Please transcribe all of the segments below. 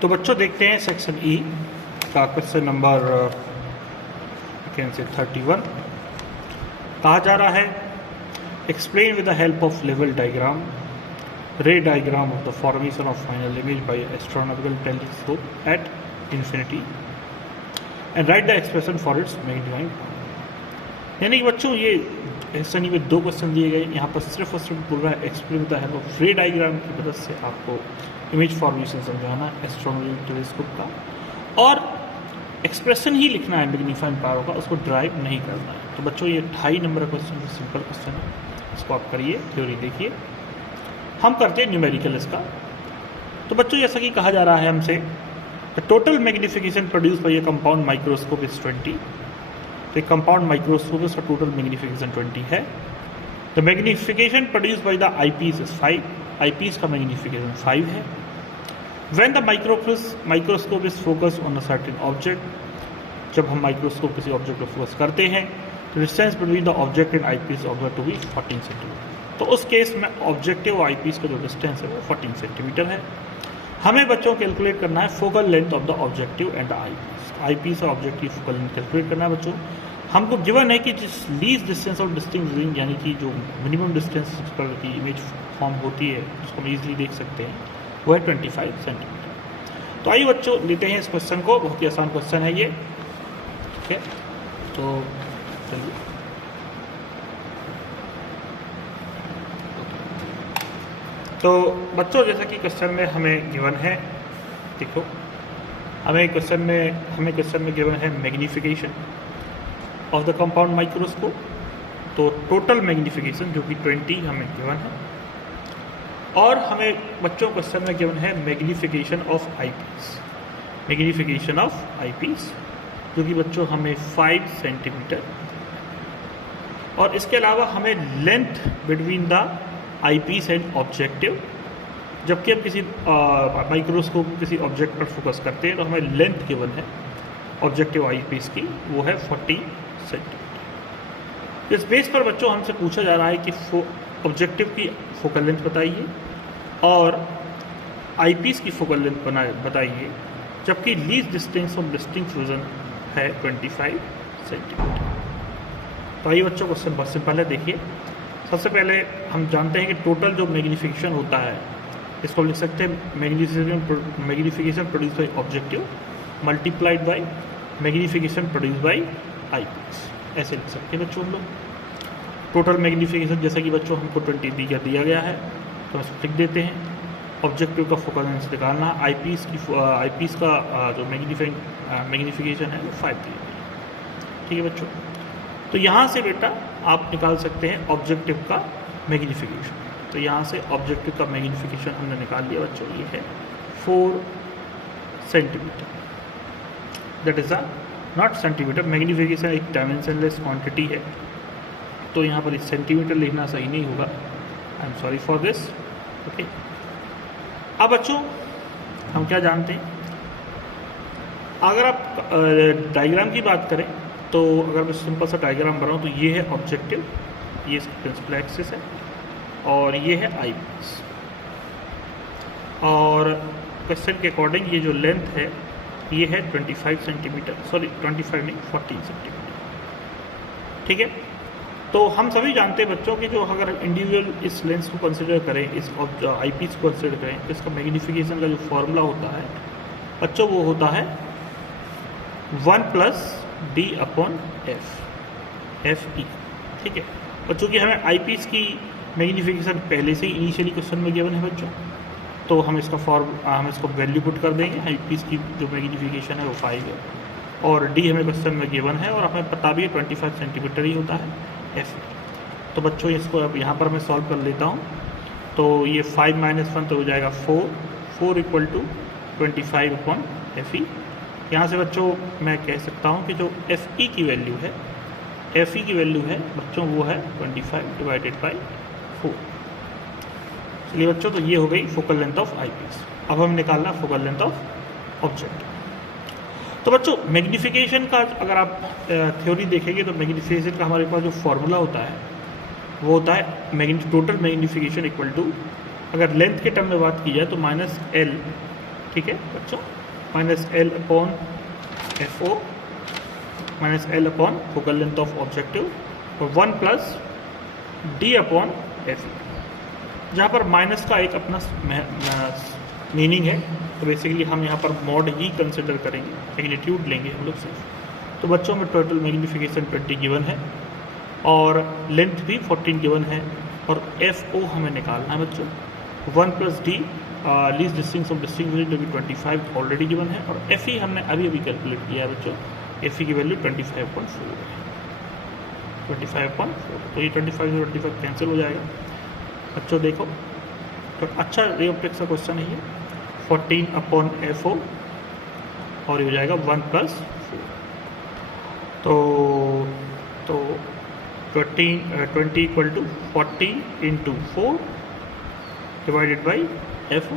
तो बच्चों देखते हैं सेक्शन ई का क्वेश्चन नंबर 31। कहा जा रहा है explain with the help of level diagram रे diagram of the formation of final image by astronomical telescope at infinity and right the expression for its magnifying. यानी कि बच्चों ये क्वेश्चन में दो क्वेश्चन दिए गए, यहाँ पर सिर्फ और सिर्फ बोल रहा है explain with the help of रे डायग्राम की मदद से आपको इमेज फॉर्मेशन समझाना एस्ट्रोनॉमिकल टेलीस्कोप का, और एक्सप्रेशन ही लिखना है मैग्नीफाइंग पावर का, उसको ड्राइव नहीं करना है। तो बच्चों ये 2.5 नंबर का क्वेश्चन सिंपल क्वेश्चन है, इसको आप करिए, थ्योरी देखिए। हम करते हैं न्यूमेरिकल इसका। तो बच्चों जैसा कि कहा जा रहा है हमसे the total magnification produce by a compound microscope is 20। तो एक कंपाउंड माइक्रोस्कोप इसका टोटल मैग्नीफिकेशन 20 है। The magnification produce by the eye piece is 5। Eye piece का मैग्नीफिकेशन 5 है। When the microscope is focused on a certain object, जब हम microscope किसी object को फोकस करते हैं तो distance between the object and eye piece observe to be 14 centimetre. तो उस केस में ऑब्जेक्टिव और आई पीस का जो डिस्टेंस है वो 14 सेंटीमीटर है। हमें बच्चों कैलकुलेट करना है focal length of the objective and the eye piece. Eye piece और ऑब्जेक्ट की फोकल लेंथ कैलकुलेट करना है बच्चों। हमको गिवन है कि जिस लीस्ट डिस्टेंस ऑफ डिस्टिंग, यानी कि जो मिनिमम डिस्टेंस पर की इमेज फॉर्म होती है उसको हम ईजिली देख सकते हैं, वो है 25 सेंटीमीटर। तो आइए बच्चों लेते हैं इस क्वेश्चन को, बहुत ही आसान क्वेश्चन है ये, ठीक है। तो चलिए, तो बच्चों जैसा कि क्वेश्चन में हमें गिवन है, देखो हमें क्वेश्चन में गिवन है magnification of the compound microscope. तो टोटल मैग्नीफिकेशन जो कि 20 हमें गिवन है, और हमें बच्चों क्वेश्चन में गिवन है magnification of eye piece. Magnification of eye piece जो कि बच्चों हमें 5 सेंटीमीटर, और इसके अलावा हमें length between the eye piece and objective. जबकि हम किसी माइक्रोस्कोप किसी ऑब्जेक्ट पर फोकस करते हैं तो हमें लेंथ गिवन है ऑब्जेक्टिव आई पीस की, वो है 40 सेंटीमीटर। इस बेस पर बच्चों हमसे पूछा जा रहा है कि ऑब्जेक्टिव की फोकल लेंथ बताइए और आईपीस की फोकल लेंथ बताइए, जबकि least distance of distinct vision है 25 सेंटीमीटर। तो आइए बच्चों क्वेश्चन बहुत सिंपल है, देखिए। सबसे पहले हम जानते हैं कि टोटल जो मैग्नीफिकेशन होता है इसको लिख सकते हैं magnification produce by objective multiplied by magnification produce by eye piece, ऐसे लिख सकते हैं बच्चों हम लोग। टोटल मैग्नीफिकेशन जैसा कि बच्चों हमको 20 दिया गया है तो इसको लिख देते हैं। ऑब्जेक्टिव का फोकल लेंथ निकालना, आई पीस का जो मैग्नीफिकेशन है वो 5 दिया गया, ठीक है बच्चों। तो यहाँ से बेटा आप निकाल सकते हैं ऑब्जेक्टिव का मैग्नीफिकेशन। तो यहाँ से ऑब्जेक्टिव का मैग्नीफिकेशन हमने निकाल लिया बच्चों, ये है 4 centimetre. That is not centimetre, magnification एक डायमेंशनलेस क्वांटिटी है, तो यहाँ पर सेंटीमीटर लिखना सही नहीं होगा, I am sorry for this, okay. अब बच्चों हम क्या जानते हैं, अगर आप डायग्राम की बात करें तो अगर मैं सिंपल सा डायग्राम बनाऊँ तो ये है ऑब्जेक्टिव, ये इसकी प्रिंसिपल एक्सिस है, और ये है आई पीस, और क्वेश्चन के अकॉर्डिंग ये जो लेंथ है ये है 25 सेंटीमीटर, सॉरी 25 नहीं 14 सेंटीमीटर, ठीक है। तो हम सभी जानते हैं बच्चों कि जो अगर इंडिविजुअल इस लेंस को कंसिडर करें, इस आई पीस को कंसिडर करें, तो इसका मैग्नीफिकेशन का जो फॉर्मूला होता है बच्चों वो होता है 1 + d/f, ठीक है बच्चों। की हमें आई पीस की मैग्नीफिकेशन पहले से ही इनिशियली क्वेश्चन में गिवन है बच्चों, तो हम इसको वैल्यू पुट कर देंगे। आई पीस की जो मैग्नीफिकेशन है वो 5 है, और डी हमें क्वेश्चन में गिवन है, और हमें पता भी है 25 सेंटीमीटर ही होता है एफ। तो बच्चों इसको अब यहाँ पर मैं सॉल्व कर लेता हूँ। तो ये 5 - 1 तो हो जाएगा 4 = 25/FE। यहाँ से बच्चों मैं कह सकता हूँ कि जो FE की वैल्यू है, FE की वैल्यू है बच्चों वो है 25/4। चलिए बच्चों, तो ये हो गई focal length of eye piece. अब हम निकालना फोकल लेंथ ऑफ ऑब्जेक्ट। तो बच्चों मैग्नीफिकेशन का अगर आप थ्योरी देखेंगे तो मैग्नीफिकेशन का हमारे पास जो फॉर्मूला होता है वो होता है टोटल मैग्नीफिकेशन इक्वल टू, अगर लेंथ के टर्म में बात की जाए तो -L, ठीक है बच्चों, minus L upon F O minus L upon focal length of objective और 1 प्लस डी अपॉन एफ, जहाँ पर माइनस का एक अपना मीनिंग है, तो बेसिकली हम यहाँ पर मॉड ही कंसिडर करेंगे, मैग्नीट्यूड लेंगे हम लोग सिर्फ। तो बच्चों में टोटल मैग्नीफिकेशन 20 गिवन है और लेंथ भी 14 गिवन है और एफ ओ हमें निकालना है बच्चों। 1 plus D least distance of distinct unit जो कि 25 ऑलरेडी गिवन है और एफ ई हमने अभी अभी कैलकुलेट किया है बच्चों, एफ ई की वैल्यू 25.4 है, 25.4। तो ये 25 कैंसिल हो जाएगा बच्चों। देखो तो अच्छा रे ऑप्टिक्स का क्वेश्चन है ये, 14 अपॉन एफ ओ और ये हो जाएगा 1 प्लस 4। तो 20 equal to 40 into 4 divided by F O.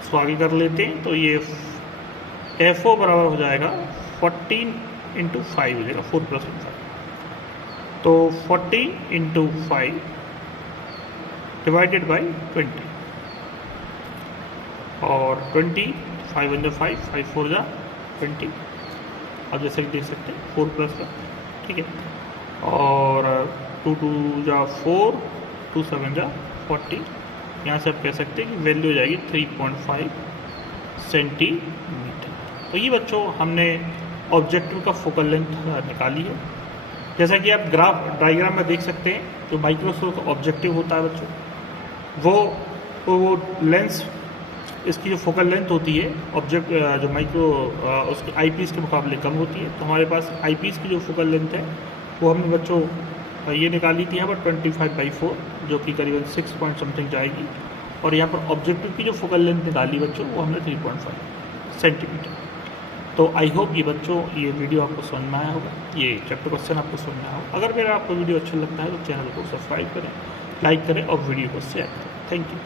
इसको आगे कर लेते हैं, तो ये एफ ओ बराबर हो जाएगा 14 इंटू 5 हो जाएगा, 4 प्लस 5, तो 40 इंटू 5 डिवाइडेड बाई 20 और 20 5 इन 5 5 4 जा 20, अब जैसे कि देख सकते हैं 4 प्लस का, ठीक है, और 2 2 जा 4 2 7 जा 40। यहाँ से आप कह सकते हैं कि वैल्यू हो जाएगी 3.5 सेंटीमीटर। तो ये बच्चों हमने ऑब्जेक्टिव का फोकल लेंथ निकाली है। जैसा कि आप ग्राफ डायग्राम में देख सकते हैं, जो माइक्रोस्कोप का ऑब्जेक्टिव होता है बच्चों, वो लेंस, इसकी जो फोकल लेंथ होती है ऑब्जेक्ट जो उसकी आई पीस के मुकाबले कम होती है। तो हमारे पास आई पीस की जो फोकल लेंथ है वो हमने बच्चों ये निकाली थी यहाँ पर 25/4, जो कि करीबन 6 पॉइंट समथिंग जाएगी, और यहाँ पर ऑब्जेक्टिव की जो फोकल लेंथ निकाली बच्चों वो हमने 3.5 सेंटीमीटर। तो आई होप ये बच्चों ये वीडियो आपको समझ में आया होगा, ये चैप्टर क्वेश्चन आपको समझ में आया होगा। अगर मेरा आपको वीडियो अच्छा लगता है तो चैनल को सब्सक्राइब करें, लाइक करें और वीडियो को शेयर करें। Thank you.